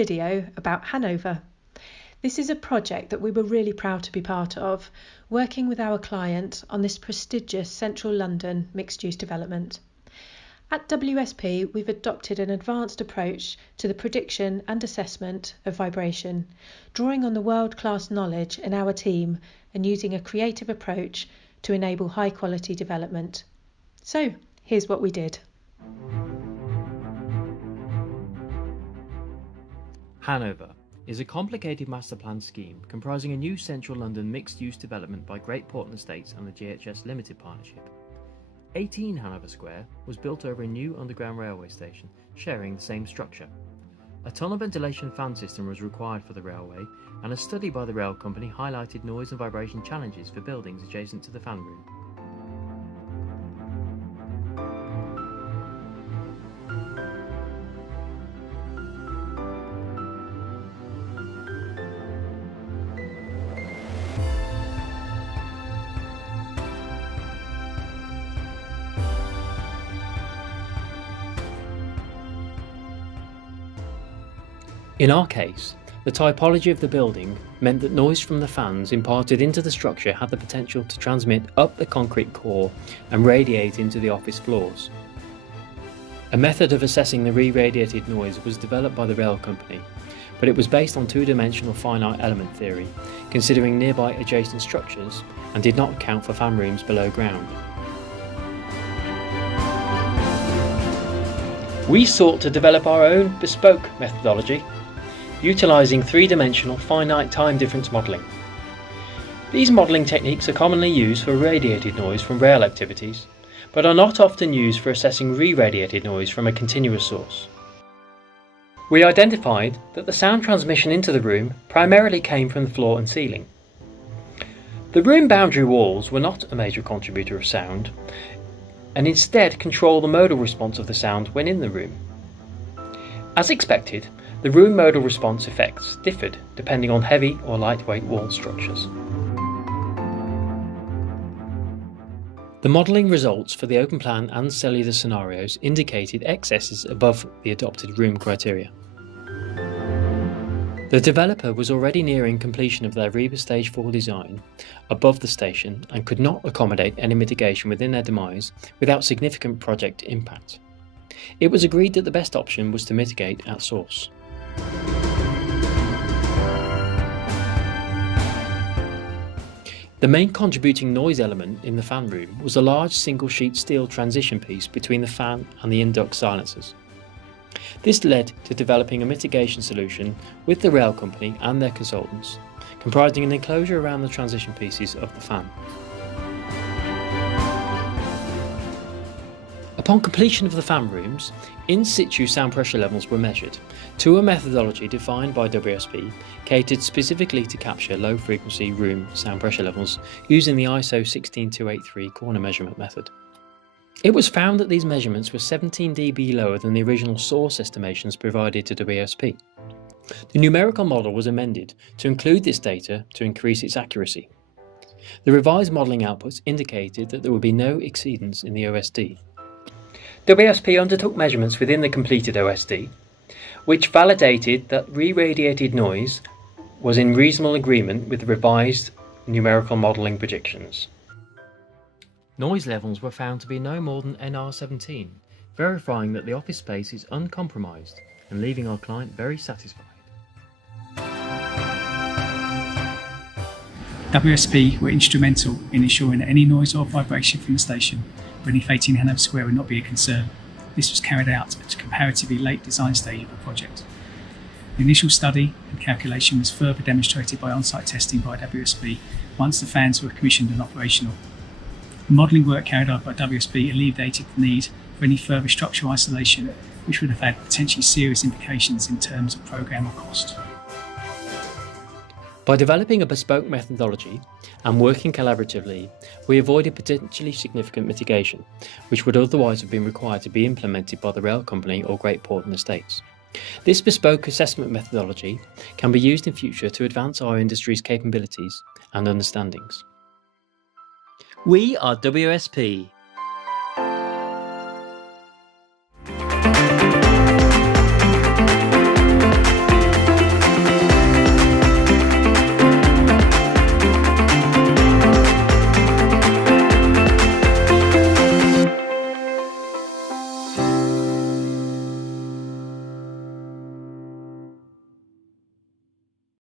video about Hanover. This is a project that we were really proud to be part of, working with our client on this prestigious central London mixed-use development. At WSP, we've adopted an advanced approach to the prediction and assessment of vibration, drawing on the world-class knowledge in our team and using a creative approach to enable high-quality development. So, here's what we did. Hanover is a complicated master plan scheme comprising a new central London mixed-use development by Great Portland Estates and the GHS Limited Partnership. 18 Hanover Square was built over a new underground railway station, sharing the same structure. A tunnel ventilation fan system was required for the railway, and a study by the rail company highlighted noise and vibration challenges for buildings adjacent to the fan room. In our case, the typology of the building meant that noise from the fans imparted into the structure had the potential to transmit up the concrete core and radiate into the office floors. A method of assessing the re-radiated noise was developed by the rail company, but it was based on two-dimensional finite element theory, considering nearby adjacent structures, and did not account for fan rooms below ground. We sought to develop our own bespoke methodology, utilising three-dimensional finite time difference modelling. These modelling techniques are commonly used for radiated noise from rail activities, but are not often used for assessing re-radiated noise from a continuous source. We identified that the sound transmission into the room primarily came from the floor and ceiling. The room boundary walls were not a major contributor of sound, and instead control the modal response of the sound when in the room. As expected, the room modal response effects differed depending on heavy or lightweight wall structures. The modelling results for the open plan and cellular scenarios indicated excesses above the adopted room criteria. The developer was already nearing completion of their REBA Stage 4 design above the station and could not accommodate any mitigation within their demise without significant project impact. It was agreed that the best option was to mitigate at source. The main contributing noise element in the fan room was a large single-sheet steel transition piece between the fan and the in-duct silencers. This led to developing a mitigation solution with the rail company and their consultants, comprising an enclosure around the transition pieces of the fan. Upon completion of the fan rooms, in-situ sound pressure levels were measured to a methodology defined by WSP, catered specifically to capture low-frequency room sound pressure levels using the ISO 16283 corner measurement method. It was found that these measurements were 17 dB lower than the original source estimations provided to WSP. The numerical model was amended to include this data to increase its accuracy. The revised modelling outputs indicated that there would be no exceedance in the OSD. WSP undertook measurements within the completed OSD, which validated that re-radiated noise was in reasonable agreement with the revised numerical modelling predictions. Noise levels were found to be no more than NR17, verifying that the office space is uncompromised and leaving our client very satisfied. WSP were instrumental in ensuring that any noise or vibration from the station beneath 18 Hanover Square would not be a concern. This was carried out at a comparatively late design stage of the project. The initial study and calculation was further demonstrated by on-site testing by WSP once the fans were commissioned and operational. The modelling work carried out by WSP alleviated the need for any further structural isolation, which would have had potentially serious implications in terms of programme or cost. By developing a bespoke methodology and working collaboratively, we avoided potentially significant mitigation, which would otherwise have been required to be implemented by the rail company or Great Portland Estates. This bespoke assessment methodology can be used in future to advance our industry's capabilities and understandings. We are WSP.